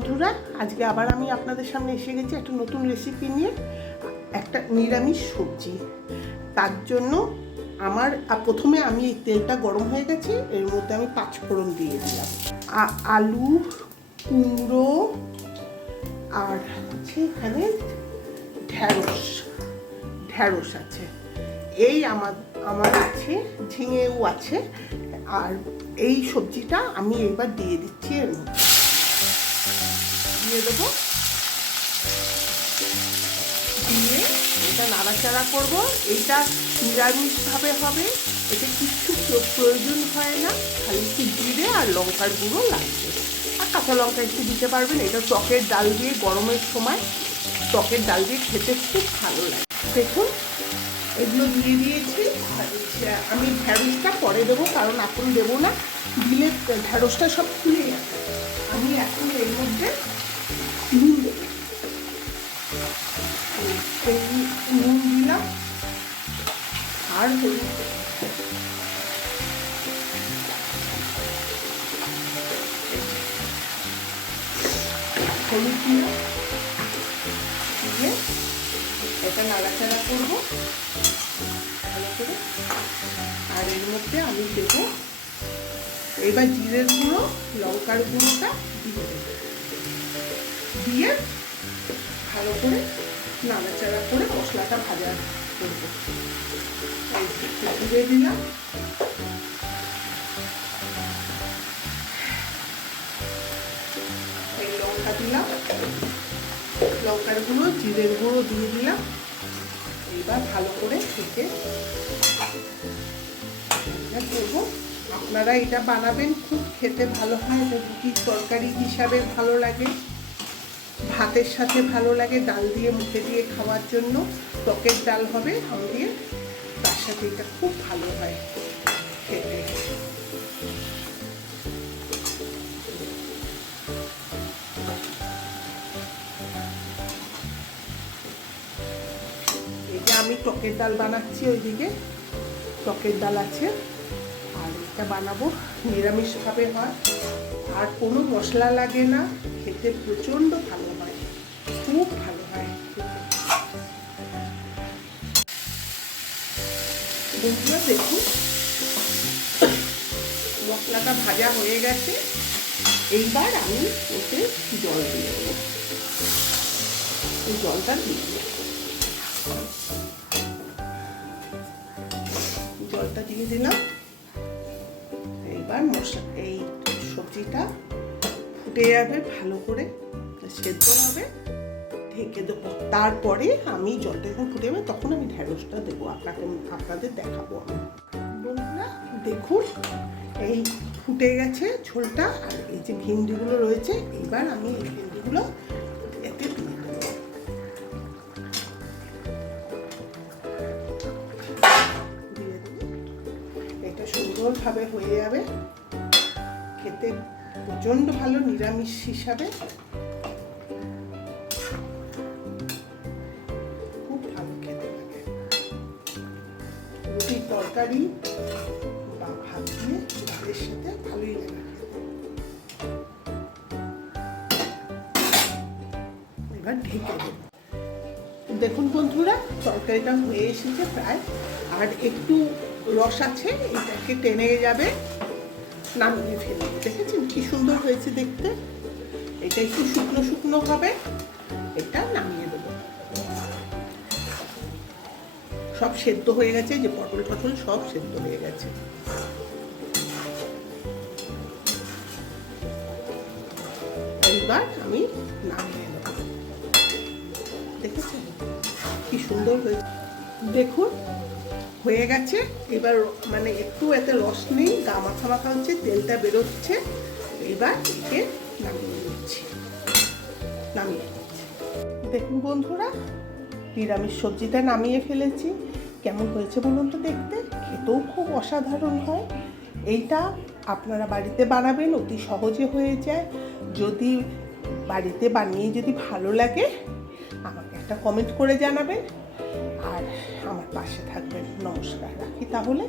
বন্ধুরা, আজকে আবার আমি আপনাদের সামনে এসে গেছি একটা নতুন রেসিপি নিয়ে, একটা নিরামিষ সবজি। তার জন্য আমার প্রথমে আমি এই তেলটা গরম হয়ে গেছে, এর মধ্যে আমি পাঁচ ফোড়ন দিয়ে দিলাম। আলু, কুমড়ো, আর হচ্ছে এখানে ঢ্যাঁড়স ঢ্যাঁড়স আছে। এই আমার আমার আছে, ঝিঙেও আছে, আর এই সবজিটা আমি এবার দিয়ে দিচ্ছি এর মধ্যে। দিয়ে দেবো। দিয়ে এটা নাড়াচাড়া করব। এইটা নিরামিষভাবে হবে। এতে কিচ্ছু প্রয়োজন হয় না। খালি একটু জিরে আর লঙ্কার গুঁড়ো লাগবে। আর কাঁচা লঙ্কা একটু দিতে পারবেন। এটা টকের ডাল দিয়ে গরমের সময় টকের ডাল দিয়ে খেতে খুব ভালো লাগে। দেখুন, এগুলো দিয়ে দিয়েছি। আমি ঢ্যাঁড়সটা পরে দেবো, কারণ এখন দেবো না। দিলে ঢ্যাঁড়সটা সব খুলে যাবে আমি এখন এর মধ্যে নুন দেবো নুন দিলাম আর হলুদ দিয়ে এটা নাড়াচাড়া করব ভালো করে আর এর মধ্যে আমি দেবো এবার জিরের গুঁড়ো, লঙ্কার গুঁড়োটা দিয়ে দিয়ে ভালো করে নাড়াচাড়া করে মশলাটা ভাজা করব। দিয়ে দিলাম। এই লঙ্কা দিলাম। লঙ্কার গুঁড়ো, জিরের গুঁড়ো দিয়ে দিলাম। এইবার ভালো করে থেকে করব। আপনারা এটা বানাবেন, খুব খেতে ভালো হয়, এটা রুটির তরকারি হিসাবে ভালো লাগে। ভাতের সাথে ভালো লাগে, ডাল দিয়ে মুখে দিয়ে খাওয়ার জন্য। টকের ডাল হবে আম দিয়ে। তার সাথে এটা খুব ভালো হয় খেতে। যে আমি টকের ডাল বানাচ্ছি ওইদিকে। টকের ডাল আছে। আর এটা বানাবো নিরামিষভাবে হয়। আর কোনো মশলা লাগে না। খেতে প্রচণ্ড ভালো খুব ভালো হয়। দেখুন, মশলাটা ভাজা হয়ে গেছে। এইবার আমি ওতে জল দিয়ে দেবো। জলটা দিয়ে জলটা দিয়ে দিলাম। এইবার মশলা, এই সবজিটা ফুটে যাবে ভালো করে, সেদ্ধ হবে। ঢেকে দেবো। তারপরে আমি জলটা যখন ফুটে যাবে, তখন আমি ঢ্যাঁড়সটা দেবো। আপনাকে আপনাদের দেখাবো আমি। বন্ধুরা, দেখুন, এই ফুটে গেছে ঝোলটা, আর এই যে ভিন্ডিগুলো রয়েছে, এবার আমি এই ভিন্ডিগুলো এতে দেবো। এটা সুন্দরভাবে হয়ে যাবে। খেতে প্রচণ্ড ভালো নিরামিষ হিসাবে। তরকারি, বা ভাত দিয়ে ভাতের সাথে ভালোই লাগে। এবার ঢেকে দেবো। দেখুন বন্ধুরা, তরকারিটা হয়ে এসেছে প্রায়। আর একটু রস আছে, এটাকে টেনে যাবে, নামিয়ে ফেলে দেখেছেন কি সুন্দর হয়েছে দেখতে? এটা একটু শুকনো শুকনো হবে, এটা নামিয়ে দেবো। সব সেদ্ধ হয়ে গেছে, যে পটল টটল সব সেদ্ধ হয়ে গেছে। এইবার আমি নামিয়ে দেখেছেন? কি সুন্দর হয়েছে। দেখুন, হয়ে গেছে। এবার মানে একটু এতে রস নেই, গা মাখা মাখা হচ্ছে, তেলটা বেরোচ্ছে। এবার একে নামিয়ে নিচ্ছি। নামিয়ে দেখুন বন্ধুরা, নিরামিষ সবজিটা নামিয়ে ফেলেছি। কেমন হয়েছে বলুন তো দেখতে? খেতেও খুব অসাধারণ হয়। এইটা আপনারা বাড়িতে বানাবেন, অতি সহজে হয়ে যায়। যদি বাড়িতে বানিয়ে যদি ভালো লাগে, আমাকে একটা কমেন্ট করে জানাবেন। আর আমার পাশে থাকবেন। নমস্কার। রাখি তাহলে।